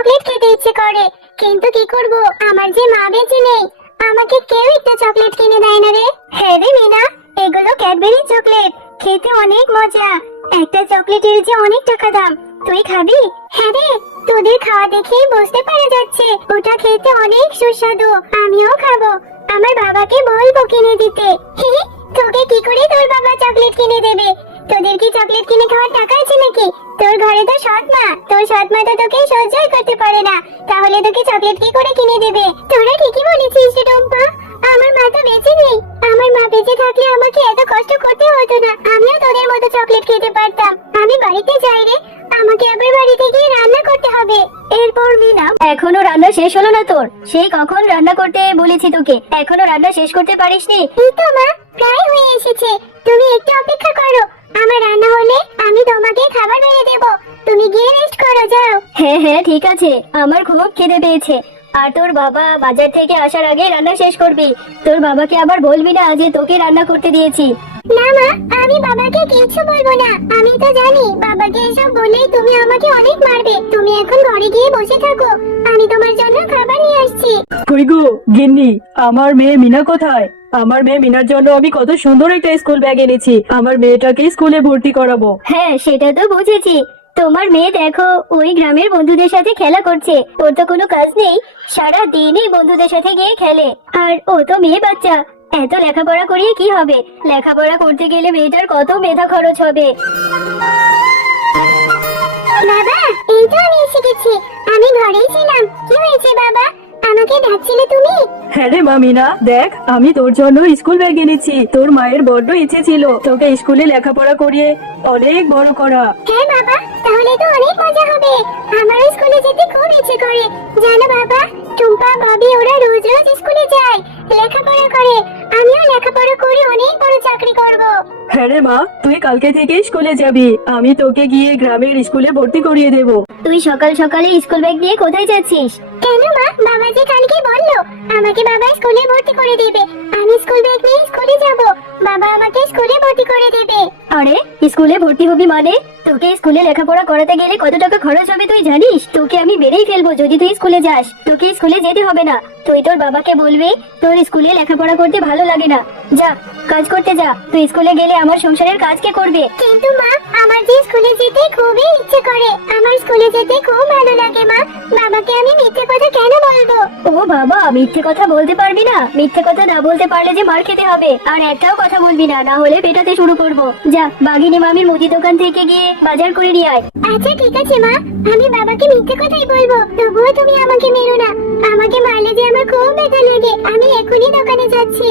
Chocolate খেতে ইচ্ছে করে, কিন্তু কি করব, আমার যে মা বেঁচে নেই, আমাকে কেউ একটা চকলেট কিনে দেয় না রে। হ্যাঁ রে মিনা, এগুলো ক্যাডবেরি চকলেট, খেতে অনেক মজা। একটা চকলেটের যে অনেক টাকা দাম, তুই খাবি? হ্যাঁ রে, তোদের খাওয়া দেখেই বুঝতে পারা যাচ্ছে ওটা খেতে অনেক সুস্বাদু। আমিও খাবো, আমার বাবাকে বলবো কিনে দিতে। তোকে কি করে তোর বাবা চকলেট কিনে দেবে? তোদের কি চকলেট কিনে খাওয়ার টাকা আছে নাকি? তোর ঘরে তো সৎ মা, তোর সৎ মা তো তোকে সহ্যই করতে পারে না, তাহলে তোকে চকলেট কি করে কিনে দেবে? তোরা ঠিকই বলেছিস রে টম্পা, আমার মা তো বেঁচে নেই। আমার মা বেঁচে থাকলে আমাকে এত কষ্ট করতে হতো না, আমিও তোদের মতো চকলেট খেতে পারতাম। আমি বাড়িতে যাই রে, আমাকে আবার বাড়িতে গিয়ে রান্না করতে হবে। এরপর মিনা, এখনো রান্না শেষ হলো না তোর? সেই কখন রান্না করতে বলেছি তোকে, এখনো রান্না শেষ করতে পারিসনি? এই তো মা, প্রায় হয়ে এসেছে, তুমি একটু অপেক্ষা করো। আমার রান্না হলে আমি তোমাকে খাবার বেড়ে দেব, তুমি গিয়ে রেস্ট করো, যাও। হ্যাঁ হ্যাঁ ঠিক আছে, আমার খুব খিদে পেয়েছে। আর তোর বাবা বাজার থেকে আসার আগে রান্না শেষ করবি। তোর বাবাকে আবার বলবি না যে তোকে রান্না করতে দিয়েছি। না মা, আমি বাবাকে কিছু বলবো না। আমি তো জানি বাবাকে এসব বললেই তুমি আমাকে অনেক মারবে। তুমি এখন ঘরে গিয়ে বসে থাকো, আমি তোমার জন্য খাবার নিয়ে আসছি। কই গো গিন্নি, আমার মেয়ে মিনা কোথায়? আমার মেয়ে মিনার জন্য আমি কত সুন্দর একটা স্কুল ব্যাগ এনেছি, আমার মেয়েটাকে স্কুলে ভর্তি করাবো। হ্যাঁ সেটা তো বুঝেছি, তোমার মেয়ে দেখো ওই গ্রামের বন্ধুদের সাথে খেলা করছে, ওর তো কোনো কাজ নেই, সারা দিনই বন্ধুদের সাথে গিয়ে খেলে। আর ও তো মেয়ে বাচ্চা, এত লেখাপড়া করিয়ে কি হবে? লেখাপড়া করতে গেলে মেয়েটার কত মেধা খরচ হবে। বাবা, এই তো আমি এসে গেছি, আমি ঘরেই ছিলাম। কি হয়েছে বাবা, আমাকে ডাকছিলে তুমি? হ্যাঁ রে মা মিনা, দেখ আমি তোর জন্য স্কুল ব্যাগ এনেছি। তোর মায়ের বড্ড ইচ্ছে ছিল তোকে স্কুলে লেখাপড়া করিয়ে অনেক বড় করা। হ্যাঁ বাবা, তাহলে তো অনেক মজা হবে। আমার স্কুলে যেতে খুব ইচ্ছে করে, জানো বাবা, টুম্পা ভাবি ওরা রোজ রোজ স্কুলে যায়, লেখাপড়া করে। আমিও লেখাপড়া করে অনেক বড় চাকরি করব। হ্যাঁ রে মা, তুই কালকে থেকে স্কুলে যাবি, আমি তোকে গিয়ে গ্রামের স্কুলে ভর্তি করিয়ে দেবো। তুই সকাল সকালে স্কুল ব্যাগ নিয়ে কোথায় যাচ্ছিস? কেন মা, বাবা যে কালকে বললো আমাকে বাবা স্কুলে ভর্তি করে দিবে, আমি স্কুল ব্যাগ নিয়ে স্কুলে যাব, বাবা আমাকে স্কুলে ভর্তি করে দেবে। আরে স্কুলে ভর্তি হবি মানে? তোকে স্কুলে লেখাপড়া করাতে গেলে কত টাকা খরচ হবে তুই জানিস? তোকে আমি বেরেই ফেলবো যদি তুই স্কুলে যাস। তোকে স্কুলে যেতে হবে না, তুই তোর বাবাকে বলবি তোর স্কুলে লেখাপড়া করতে ভালো লাগে না, যা কাজ করতে যা। তুই স্কুলে গেলে আমার সংসারের কাজ কে করবে? কিন্তু মা, আমার যে স্কুলে যেতে খুবই ইচ্ছে করে, আমার স্কুলে যেতে খুব ভালো লাগে মা, বাবাকে আমি মিথ্যে কথা কেন বলবো? ও বাবা, মিথ্যে কথা বলতে পারবি না? মিথ্যে কথা না বলতে পারলে যে মার খেতে হবে। আর একটাও কথা বলবি না, না হলে পেটাতে শুরু করব। যা বাঘিনী মামির মুদি দোকান থেকে গিয়ে বাজার করে নিয়ে আয়। আচ্ছা ঠিক আছে মা, আমি বাবাকে মিথ্যে কথাই বলবো, তবুও তুমি আমাকে মেরো না। আমাকে মারলে যে আমার খুব ব্যথা লাগে, আমি এখনই দোকানে যাচ্ছি।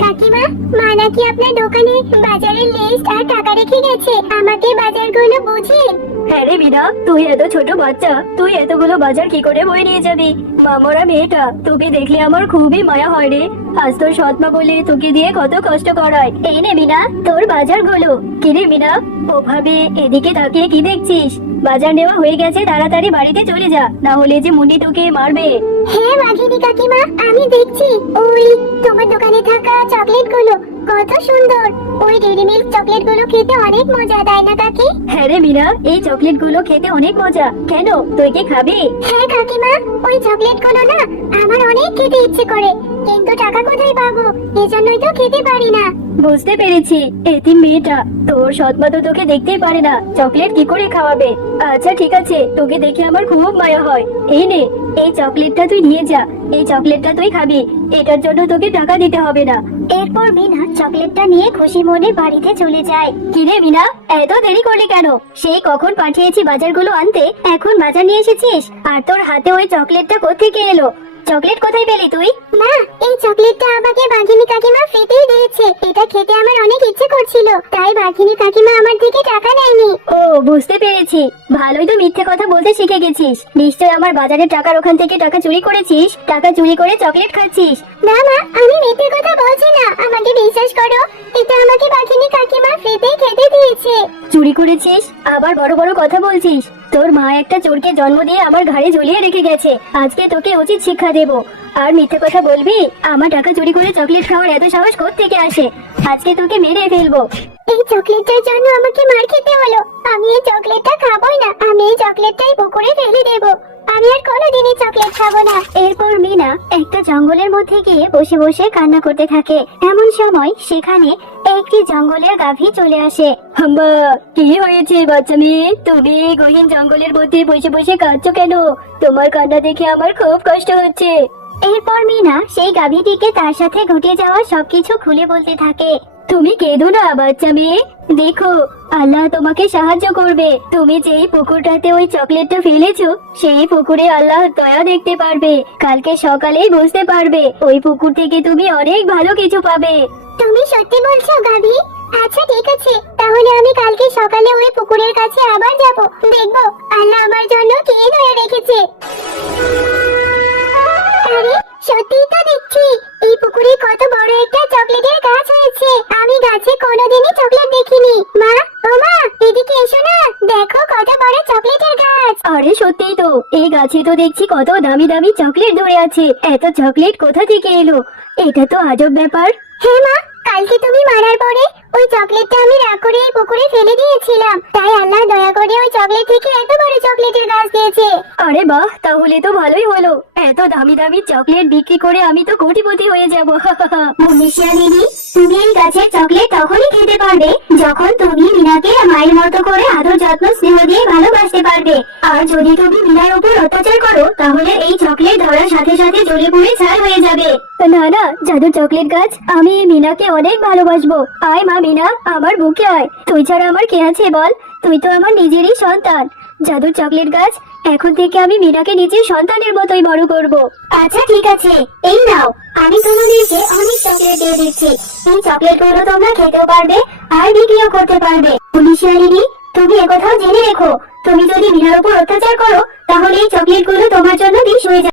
কাকিমা, মা নাকি আপনার দোকানে বাজারের লিস্ট আর টাকা রেখে গেছে, আমাকে বাজারগুলো বুঝিয়ে। হ্যাঁ রে বিনা, তুই এত ছোট বাচ্চা, তুই এতগুলো বাজার কি করে বয়ে নিয়ে যাবি? মামরা মেয়েটা, তোকে দেখলে আমার খুবই মায়া হয় রে। আজ তোর সৎমা বলে তোকে দিয়ে কত কষ্ট করায়। এই নে বিনা তোর বাজারগুলো। কি রে বিনা, ওভাবে এদিকে তাকিয়ে কি দেখছিস? বাজার নেওয়া হয়ে গেছে, তাড়াতাড়ি বাড়িতে চলে যা, না হলে যে মুন্ডি তোকে মারবে। হ্যাঁ বাঘিনী কাকিমা, আমি দেখছি। ওই তোমার দোকানে থাকা চকলেট গুলো কত সুন্দর, ওই ডেইরি মিল্ক চকলেট গুলো খেতে অনেক মজা, তাই না কাকি? হ্যাঁ রে মিনা, এই চকলেট গুলো খেতে অনেক মজা। কেন, তুই কি খাবি? হ্যাঁ কাকিমা, ওই চকলেট গুলো না আমার অনেক খেতে ইচ্ছে করে, কিন্তু টাকা কোথায় পাবো, এজন্যই তো খেতে পারি না। বুঝতে পেরেছি, এতিম মেয়েটা, তোর সৎমা তো তোকে দেখতেই পারে না, চকলেট কি করে খাওয়াবে? আচ্ছা ঠিক আছে, তোকে দেখে আমার খুব মায়া হয়। এই নে, এই চকলেটটা তুই নিয়ে যা, এই চকলেটটা তুই খাবি, এটার জন্য তোকে টাকা দিতে হবে না। এরপর মিনা চকলেটটা নিয়ে খুশি মনে বাড়িতে চলে যায়। কিরে মিনা, এত দেরি করলি কেন? সেই কখন পাঠিয়েছি বাজারগুলো আনতে, এখন বাজার নিয়ে এসেছিস? আর তোর হাতে ওই চকলেটটা কোত্থেকে এলো? চকলেট কোথায় পেলি তুই? মা, এই চকলেটটা আমাকে বাঘিনী কাকিমা ফ্রিতেই দিয়েছে, এটা খেতে আমার অনেক ইচ্ছে করছিল, তাই বাঘিনী কাকিমা আমার থেকে টাকা নেয়নি। ও বুঝতে পেরেছি, ভালোই তো মিথ্যে কথা বলতে শিখে গেছিস। নিশ্চয় আমার বাজারের টাকার ওখান থেকে টাকা চুরি করেছিস, টাকা চুরি করে চকলেট খাচ্ছিস। না মা, আমি মিথ্যে কথা বলছি না, আমাকে বিশ্বাস করো, এটা আমাকে বাঘিনী কাকিমা ফ্রিতেই খেতে দিয়েছে। চুরি করেছিস? আবার বড় বড় কথা বলছিস? তোর মা একটা চোরকে জন্ম দিয়ে আমার ঘাড়ে ঝুলিয়ে রেখে গেছে, আজকে তোকে উচিত শিক্ষা দেব। আর মিথ্যে কথা বলবি? আমার টাকা চুরি করে চকলেট খাওয়ার এত সাহস কোত্থেকে আসে? আজকে তোকে মেরে ফেলবো। এই চকলেটটার জন্য আমাকে মার খেতে হলো, আমি এই চকলেটটা খাবোই না, চকলেটটাই পুকুরে ফেলে দেব। আমি আর কোনোদিনই চকলেট খাবো না। এরপর মিনা একটা জঙ্গলের মধ্যে গিয়ে বসে বসে কান্না করতে থাকে। এমন সময় সেখানে একটি জঙ্গলের গাভী চলে আসে। হাম্বা, কি হয়েছে বাচ্চা মেয়ে? তুমি গহীন জঙ্গলের মধ্যে বসে বসে কাঁদছো কেন? তোমার কান্না দেখে আমার খুব কষ্ট হচ্ছে। এরপর মিনা সেই গাভীটিকে তার সাথে ঘটে যাওয়া সবকিছু খুলে বলতে থাকে। তুমি কেঁদো না বাচ্চা মেয়ে, দেখো আল্লাহ তোমাকে সাহায্য করবে। তুমি যেই পুকুরটাতে ওই চকলেটটা ফেলেছো সেই পুকুরে আল্লাহ দয়া দেখতে পারবে। কালকে সকালেই বুঝতে পারবে ওই পুকুর থেকে তুমি অনেক ভালো কিছু পাবে। তুমি সত্যি বলছো গাভী? আচ্ছা ঠিক আছে, তাহলে আমি কালকে সকালে ওই পুকুরের কাছে আবার যাব। দেখবো আল্লাহ আমার জন্য কি দয়া রেখেছে। আরে সত্যিই তো দেখছি এই পুকুরে কত বড় একটা চকলেটের গাছ হয়েছে। আমি গাছে কোনোদিনই চকলেট দেখিনি। মা, ও মা, এদিকে এসো না, দেখো কত বড় চকলেটের গাছ। আরে সত্যিই তো, এই গাছে তো দেখছি কত দামি দামি চকলেট ধরে আছে। এত চকলেট কোথা থেকে এলো? এটা তো আজব ব্যাপার। হ্যাঁ মা, কালকে তুমি মারার পরে ওই চকলেটটা আমি রাগ করে এই পুকুরে ফেলে দিয়েছিলাম, তাই আল্লাহ দয়া করে ওই চকলেট থেকে এত বড় চকলেটের গাছ দিয়েছে। আরে বাহ, তাহলে তো ভালোই হলো। এত দামি দামি চকলেট বিক্রি করে আমি তো কোটিপতি হয়ে যাব। মনীষিয়া দিদি, তুমি এই গাছের চকলেট তখনই খেতে পারবে যখন তুমি মিনাকে মায়ের মতো করে আদর যত্ন স্নেহ দিয়ে ভালোবাসতে পারবে। আর যদি তুমি মিনার উপর অত্যাচার করো তাহলে এই চকলেট ধরার সাথে সাথে জ্বলে পুড়ে ছাই হয়ে যাবে। না না জাদু চকলেট গাছ, আমি এই মিনাকে অনেক ভালোবাসবো। আয় মা মিনা, আমার বুকে আয়। তুই ছাড়া আমার কে আছে বল? তুই তো আমার নিজেরই সন্তান। জাদুর চকলেট গাছ, এখন থেকে আমি মিনাকে নিজের সন্তানের মতোই বড় করব। আচ্ছা ঠিক আছে, এই নাও, আমি তোমাদেরকে অনেক চকলেট দিয়ে দিচ্ছি। এই চকলেটগুলো তোমরা খেতেও পারবে আর বিক্রিও করতে পারবে। মনীষিয়া দিদি, তুমি একথাও জেনে রেখো, তুমি যদি মিনার উপর অত্যাচার করো তাহলে এই চকলেটগুলো তোমার জন্য বিষ হয়ে যাবে।